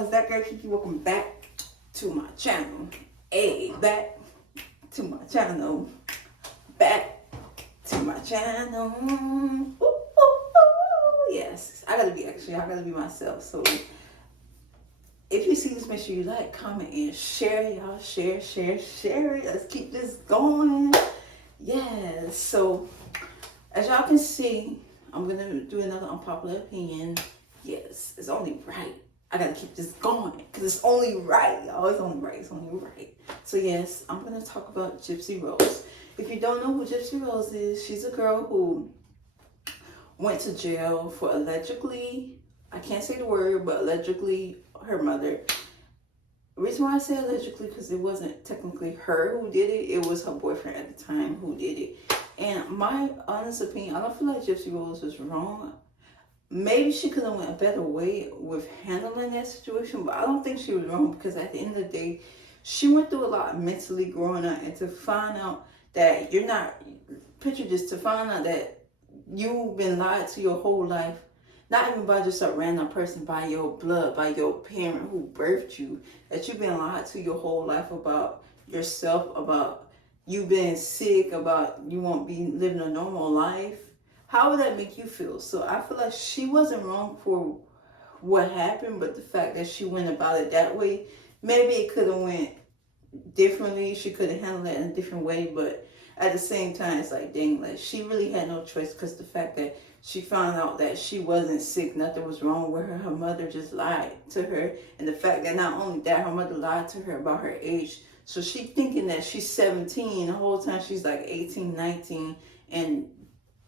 y'all, it's that girl Kiki. Welcome back to my channel. Hey, back to my channel. Back to my channel. Ooh, ooh, ooh. Yes, I gotta be myself. So if you see this, make sure you like, comment, and share. Y'all share it. Let's keep this going. Yes, so as y'all can see, I'm gonna do another unpopular opinion. Yes, it's only right. I gotta keep this going because it's only right, y'all. It's only right. So yes, I'm gonna talk about Gypsy Rose. If you don't know who Gypsy Rose is, she's a girl who went to jail for allegedly, I can't say the word, but allegedly her mother. The reason why I say allegedly, because it wasn't technically her who did it. It was her boyfriend at the time who did it. And my honest opinion, I don't feel like Gypsy Rose was wrong. Maybe she could have went a better way with handling that situation, but I don't think she was wrong because at the end of the day, she went through a lot mentally growing up, and to find out that you're not, picture this, to find out that you've been lied to your whole life, not even by just a random person, by your blood, by your parent who birthed you, that you've been lied to your whole life about yourself, about you being sick, about you won't be living a normal life. How would that make you feel? So I feel like she wasn't wrong for what happened, but the fact that she went about it that way, maybe it could have went differently. She could have handled it in a different way, but at the same time, it's like, dang, like she really had no choice because the fact that she found out that she wasn't sick, nothing was wrong with her. Her mother just lied to her. And the fact that not only that, her mother lied to her about her age. So she thinking that she's 17, the whole time she's like 18, 19, and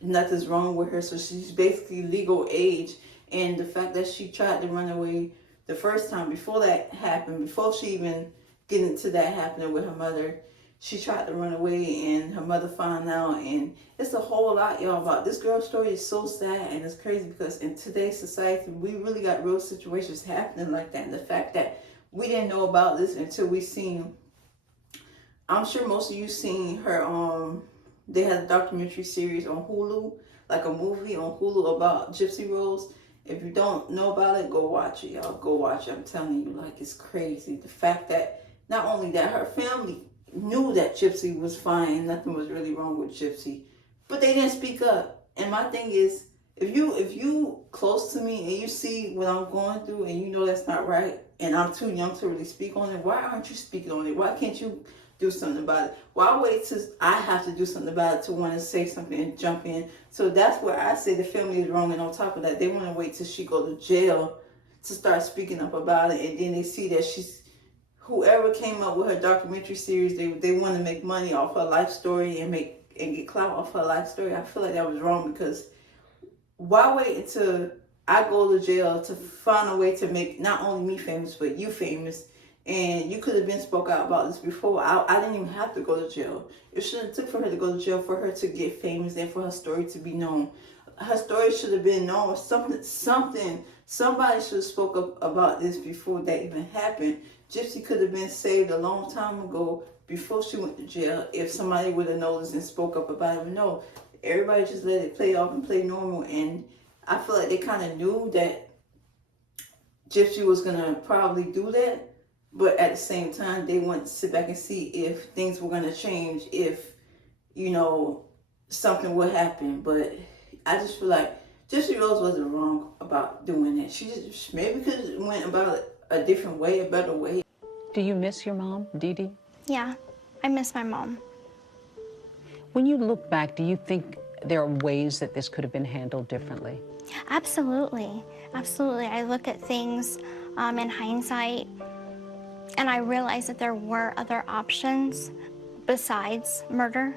nothing's wrong with her. So she's basically legal age. And the fact that she tried to run away the first time, before that happened, before she even get into that happening with her mother, she tried to run away and her mother found out. And it's a whole lot, y'all, about this girl's story. Is so sad and it's crazy because in today's society, we really got real situations happening like that. And the fact that we didn't know about this until we seen, I'm sure most of you seen her, they had a documentary series on Hulu, like a movie on Hulu about Gypsy Rose. If you don't know about it, go watch it, y'all. Go watch it. I'm telling you, like, it's crazy. The fact that not only that, her family knew that Gypsy was fine, nothing was really wrong with Gypsy, but they didn't speak up. And my thing is, if you close to me and you see what I'm going through and you know that's not right, and I'm too young to really speak on it, why aren't you speaking on it? Why can't you do something about it? Why wait till I have to do something about it to want to say something and jump in? So that's where I say the family is wrong. And on top of that, they want to wait till she go to jail to start speaking up about it. And then they see that she's, whoever came up with her documentary series, they want to make money off her life story and get clout off her life story. I feel like that was wrong because why wait until I go to jail to find a way to make not only me famous, but you famous? And you could have been spoke out about this before. I didn't even have to go to jail. It shouldn't have took for her to go to jail for her to get famous and for her story to be known. Her story should have been known. Somebody should have spoke up about this before that even happened. Gypsy could have been saved a long time ago before she went to jail if somebody would have noticed and spoke up about it. But no, everybody just let it play off and play normal. And I feel like they kind of knew that Gypsy was going to probably do that. But at the same time, they want to sit back and see if things were going to change, if, you know, something would happen. But I just feel like Gypsy Rose wasn't wrong about doing that. She just maybe could have went about it a different way, a better way. Do you miss your mom, Dee Dee? Yeah, I miss my mom. When you look back, do you think there are ways that this could have been handled differently? Absolutely, absolutely. I look at things in hindsight, and I realized that there were other options besides murder,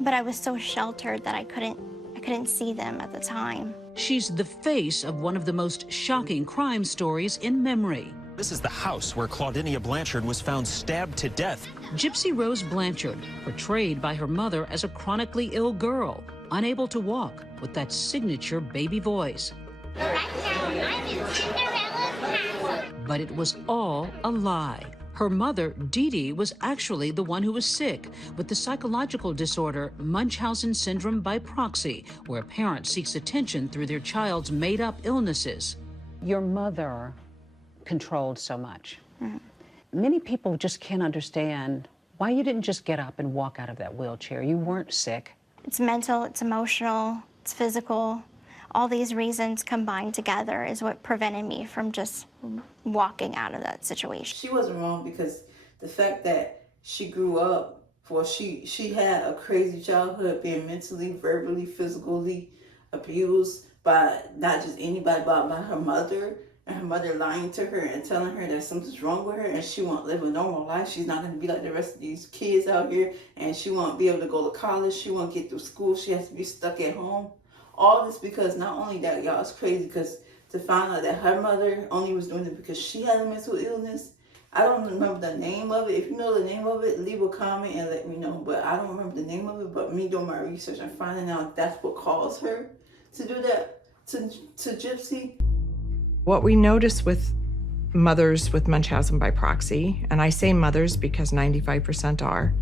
but I was so sheltered that I couldn't see them at the time. She's the face of one of the most shocking crime stories in memory. This is the house where Claudinia Blanchard was found stabbed to death. Gypsy Rose Blanchard, portrayed by her mother as a chronically ill girl, unable to walk, with that signature baby voice. Right now, I'm in Cinderella's castle. But it was all a lie. Her mother, Dee Dee, was actually the one who was sick with the psychological disorder Munchausen syndrome by proxy, where a parent seeks attention through their child's made-up illnesses. Your mother controlled so much. Many people just can't understand why you didn't just get up and walk out of that wheelchair. You weren't sick. It's mental, it's emotional, it's physical. All these reasons combined together is what prevented me from just walking out of that situation. She wasn't wrong because the fact that she grew up, she had a crazy childhood, being mentally, verbally, physically abused by not just anybody, but by her mother, and her mother lying to her and telling her that something's wrong with her and she won't live a normal life. She's not going to be like the rest of these kids out here, and she won't be able to go to college. She won't get through school. She has to be stuck at home. All this because not only that, y'all, it's crazy because to find out that her mother only was doing it because she had a mental illness. I don't remember the name of it. If you know the name of it, leave a comment and let me know. But I don't remember the name of it. But me doing my research and finding out that's what caused her to do that to Gypsy. What we notice with mothers with Munchausen by proxy, and I say mothers because 95% are,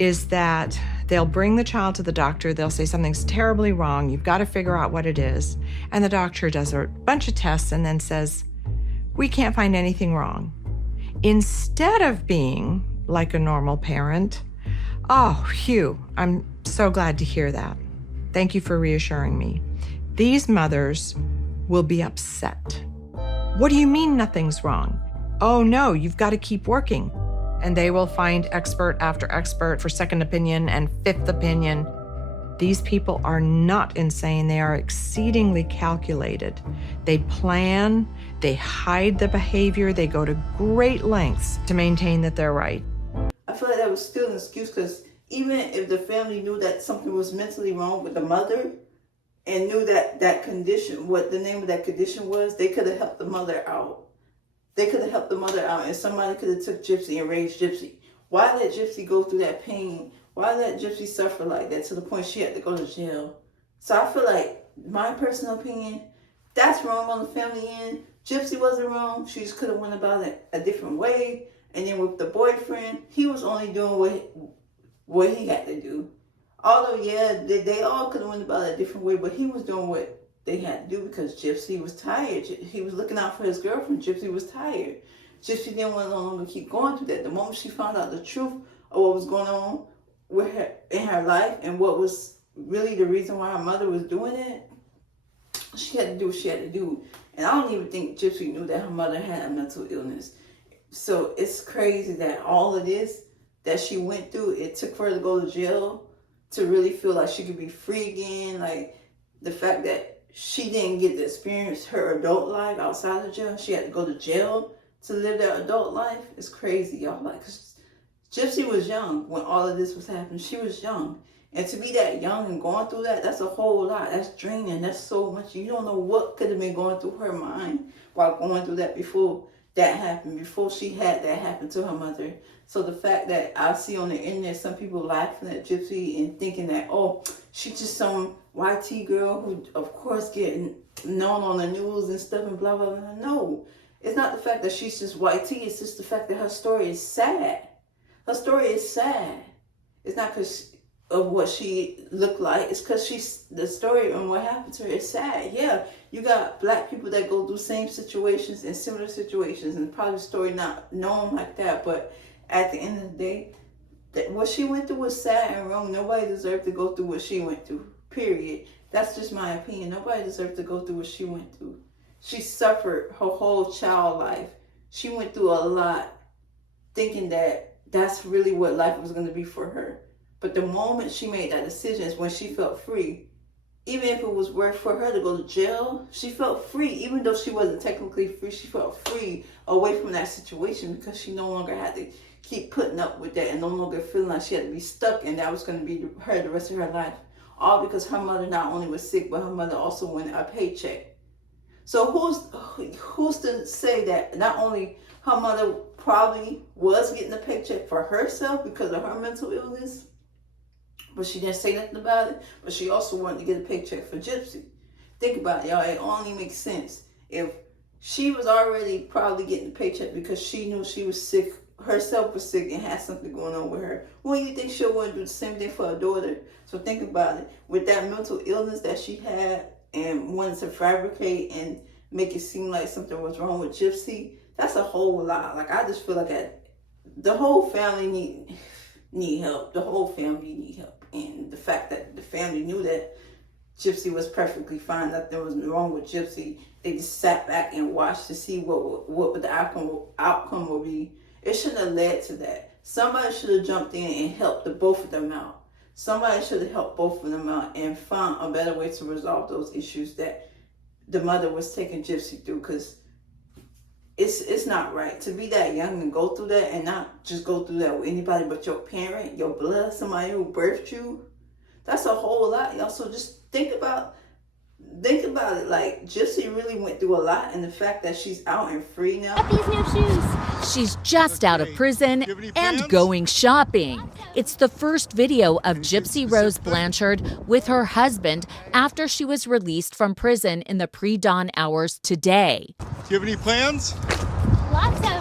is that they'll bring the child to the doctor, they'll say something's terribly wrong, you've got to figure out what it is, and the doctor does a bunch of tests and then says, we can't find anything wrong. Instead of being like a normal parent, oh, Hugh, I'm so glad to hear that. Thank you for reassuring me. These mothers will be upset. What do you mean nothing's wrong? Oh no, you've got to keep working. And they will find expert after expert for second opinion and fifth opinion. These people are not insane. They are exceedingly calculated. They plan, they hide the behavior, they go to great lengths to maintain that they're right. I feel like that was still an excuse because even if the family knew that something was mentally wrong with the mother and knew that condition, what the name of that condition was, they could have helped the mother out. They could have helped the mother out, and somebody could have took Gypsy and raised Gypsy. Why let Gypsy go through that pain? Why let Gypsy suffer like that to the point she had to go to jail? So I feel like, my personal opinion, that's wrong on the family end. Gypsy wasn't wrong. She just could have went about it a different way. And then with the boyfriend, he was only doing what he had to do. Although, yeah, they all could have went about it a different way, but he was doing what they had to do because Gypsy was tired. He was looking out for his girlfriend. Gypsy was tired. Gypsy didn't want to no longer keep going through that. The moment she found out the truth of what was going on with her in her life and what was really the reason why her mother was doing it, she had to do what she had to do. And I don't even think Gypsy knew that her mother had a mental illness. So it's crazy that all of this that she went through, it took for her to go to jail to really feel like she could be free again. Like the fact that she didn't get to experience her adult life outside of jail. She had to go to jail to live that adult life. It's crazy, y'all. Like, 'cause Gypsy was young when all of this was happening. She was young. And to be that young and going through that, that's a whole lot. That's draining. That's so much. You don't know what could have been going through her mind while going through that before that happened, before she had that happen to her mother. So the fact that I see on the internet some people laughing at Gypsy and thinking that, oh, she's just some YT girl who, of course, getting known on the news and stuff and blah, blah, blah. No, it's not the fact that she's just YT. It's just the fact that her story is sad. Her story is sad. It's not because of what she looked like. It's because the story and what happened to her is sad. Yeah, you got black people that go through same situations and similar situations, and probably the story not known like that, but at the end of the day, what she went through was sad and wrong. Nobody deserved to go through what she went through, period. That's just my opinion. Nobody deserved to go through what she went through. She suffered her whole child life. She went through a lot thinking that that's really what life was going to be for her. But the moment she made that decision is when she felt free. Even if it was worth for her to go to jail, she felt free. Even though she wasn't technically free, she felt free away from that situation because she no longer had to keep putting up with that and no longer feeling like she had to be stuck and that was going to be her the rest of her life. All because her mother not only was sick, but her mother also wanted a paycheck. So who's to say that not only her mother probably was getting a paycheck for herself because of her mental illness, but she didn't say nothing about it, but she also wanted to get a paycheck for Gypsy. Think about it, y'all. It only makes sense. If she was already probably getting a paycheck because she knew she was sick, herself was sick and had something going on with her, well, you think she'll want to do the same thing for her daughter? So think about it. With that mental illness that she had and wanted to fabricate and make it seem like something was wrong with Gypsy. That's a whole lot. Like, I just feel like the whole family need help. The whole family need help. And the fact that the family knew that Gypsy was perfectly fine, nothing was wrong with Gypsy, they just sat back and watched to see what the outcome would be. It shouldn't have led to that. Somebody should have jumped in and helped the both of them out. Somebody should have helped both of them out and found a better way to resolve those issues that the mother was taking Gypsy through, because it's not right to be that young and go through that, and not just go through that with anybody but your parent, your blood, somebody who birthed you. That's a whole lot, y'all. So just think about it. Like, Gypsy really went through a lot, and the fact that she's out and free now. These new shoes. She's just out of prison and going shopping. It's the first video of Gypsy Rose Blanchard with her husband after she was released from prison in the pre-dawn hours today. Do you have any plans? Lots of.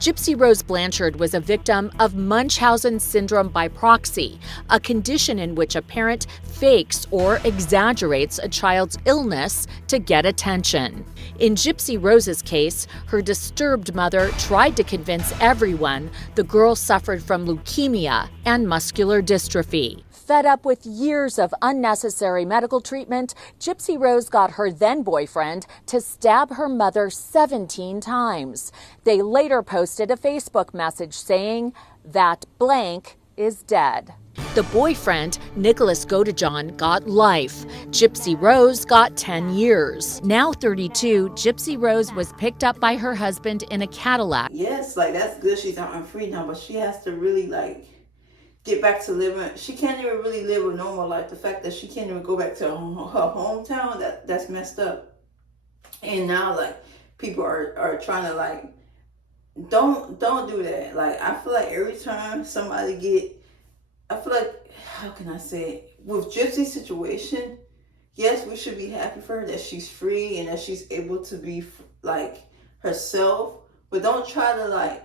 Gypsy Rose Blanchard was a victim of Munchausen syndrome by proxy, a condition in which a parent fakes or exaggerates a child's illness to get attention. In Gypsy Rose's case, her disturbed mother tried to convince everyone the girl suffered from leukemia and muscular dystrophy. Fed up with years of unnecessary medical treatment, Gypsy Rose got her then-boyfriend to stab her mother 17 times. They later posted a Facebook message saying that blank is dead. The boyfriend, Nicholas Godejohn, got life. Gypsy Rose got 10 years. Now 32, Gypsy Rose was picked up by her husband in a Cadillac. Yes, like, that's good. She's out and free now, but she has to really, like, get back to living. She can't even really live a normal life. The fact that she can't even go back to her hometown, that's messed up. And now, like, people are trying to, like, don't do that. Like, I feel like every time somebody I feel like, how can I say it? With Gypsy's situation, yes, we should be happy for her that she's free and that she's able to be, like, herself. But don't try to, like,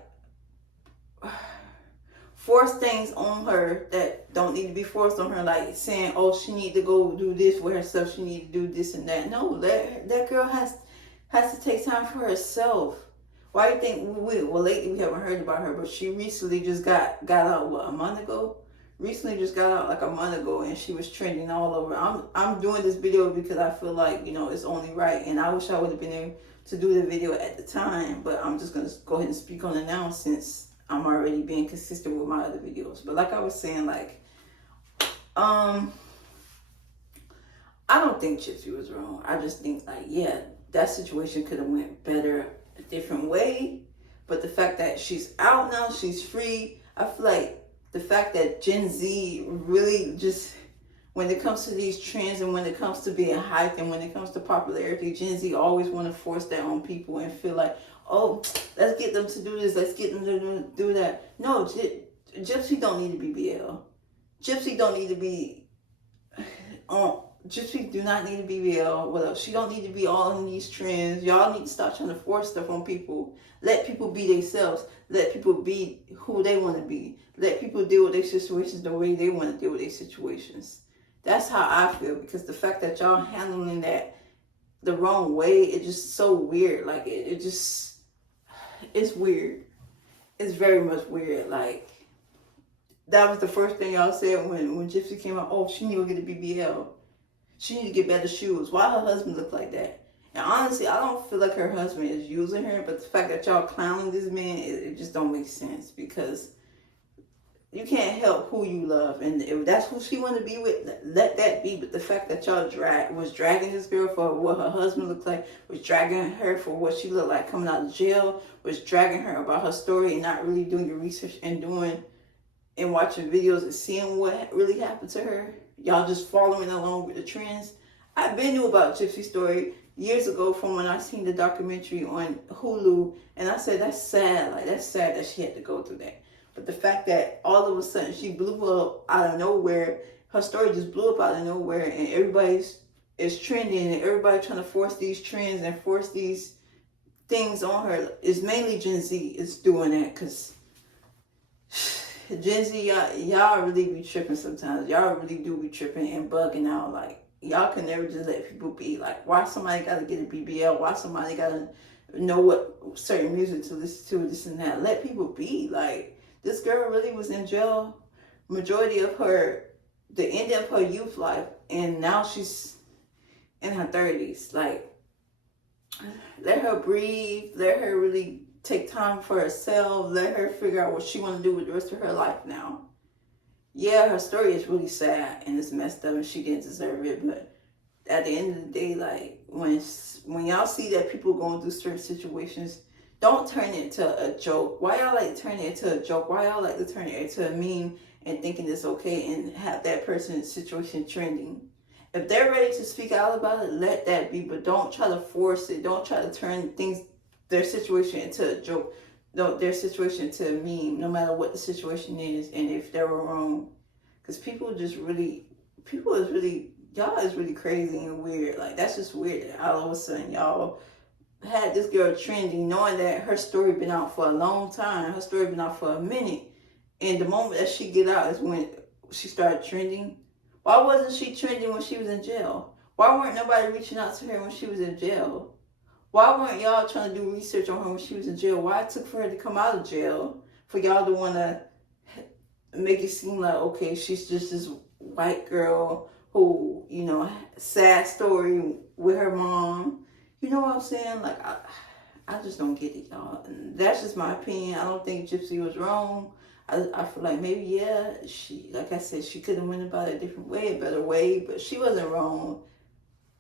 force things on her that don't need to be forced on her, like saying, oh, she need to go do this with herself, she need to do this and that. No, that girl has to take time for herself. Why do you think well, lately we haven't heard about her, but she recently just got out, what, a month ago? Recently just got out like a month ago, and she was trending all over. I'm doing this video because I feel like, you know, it's only right, and I wish I would have been able to do the video at the time, but I'm just gonna go ahead and speak on it now since I'm already being consistent with my other videos. But like I was saying, like, I don't think Gypsy was wrong. I just think, like, yeah, that situation could have went better a different way. But the fact that she's out now, she's free, I feel like the fact that Gen Z really just, when it comes to these trends and when it comes to being hyped and when it comes to popularity, Gen Z always want to force that on people and feel like, oh, let's get them to do this, let's get them to do that. No, Gypsy don't need to be BL. Gypsy don't need to be Gypsy do not need to be BL. What else? She don't need to be all in these trends. Y'all need to stop trying to force stuff on people. Let people be themselves. Let people be who they want to be. Let people deal with their situations the way they want to deal with their situations. That's how I feel, because the fact that y'all handling that the wrong way, it's just so weird. Like, it's weird. It's very much weird. Like, that was the first thing y'all said when Gypsy came out. Oh, she need to get a BBL. She need to get better shoes. Why her husband look like that? And honestly, I don't feel like her husband is using her, but the fact that y'all clowning this man, it just don't make sense, because you can't help who you love, and if that's who she want to be with, let that be. But the fact that y'all was dragging this girl for what her husband looked like, was dragging her for what she looked like coming out of jail, was dragging her about her story and not really doing your research and watching videos and seeing what really happened to her. Y'all just following along with the trends. I've been knew about Gypsy's story years ago from when I seen the documentary on Hulu, and I said, that's sad. Like, that's sad that she had to go through that. But the fact that all of a sudden she blew up out of nowhere, her story just blew up out of nowhere, and everybody's is trending, and everybody trying to force these trends and force these things on her. It's mainly Gen Z is doing that, because Gen Z, y'all really be tripping sometimes. Y'all really do be tripping and bugging out. Like, y'all can never just let people be. Like, why somebody gotta get a BBL? Why somebody gotta know what certain music to listen to, this and that? Let people be. Like, this girl really was in jail majority of the end of her youth life, and now she's in her 30s. Like, let her breathe. Let her really take time for herself. Let her figure out what she want to do with the rest of her life now. Yeah, her story is really sad and it's messed up and she didn't deserve it. But at the end of the day, like, when y'all see that people going through certain situations, don't turn it into a joke. Why y'all like to turn it into a joke? Why y'all like to turn it into a meme and thinking it's okay and have that person's situation trending? If they're ready to speak out about it, let that be. But don't try to force it. Don't try to turn their situation into a joke. Their situation into a meme, no matter what the situation is and if they were wrong. Because y'all is really crazy and weird. Like, that's just weird that all of a sudden y'all had this girl trending, knowing that her story been out for a long time. Her story been out for a minute. And the moment that she get out is when she started trending. Why wasn't she trending when she was in jail? Why weren't nobody reaching out to her when she was in jail? Why weren't y'all trying to do research on her when she was in jail? Why it took for her to come out of jail for y'all to want to make it seem like, okay, she's just this white girl who, you know, sad story with her mom. You know what I'm saying? Like, I just don't get it, y'all. And that's just my opinion. I don't think Gypsy was wrong. I feel like maybe, yeah, like I said, she could have went about it a different way, a better way, but she wasn't wrong.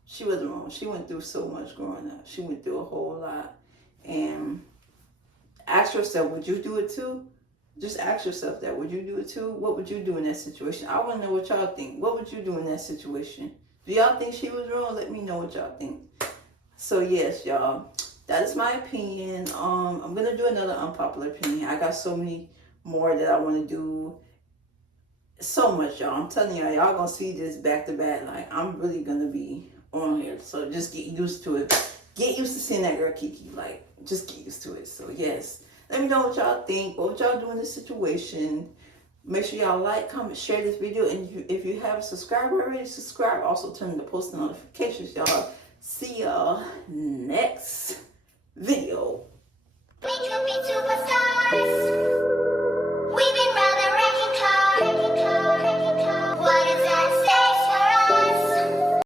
She wasn't wrong. She went through so much growing up. She went through a whole lot. And ask yourself, would you do it too? Just ask yourself that. Would you do it too? What would you do in that situation? I want to know what y'all think. What would you do in that situation? Do y'all think she was wrong? Let me know what y'all think. So yes, y'all, that is my opinion. I'm going to do another unpopular opinion. I got so many more that I want to do. So much, y'all. I'm telling y'all going to see this back to back. Like, I'm really going to be on here. So just get used to it. Get used to seeing that girl Kiki. Like, just get used to it. So yes, let me know what y'all think. What would y'all do in this situation? Make sure y'all like, comment, share this video. And if you haven't subscribed already, subscribe. Also turn on the post notifications, y'all. See y'all next video. We could be superstars.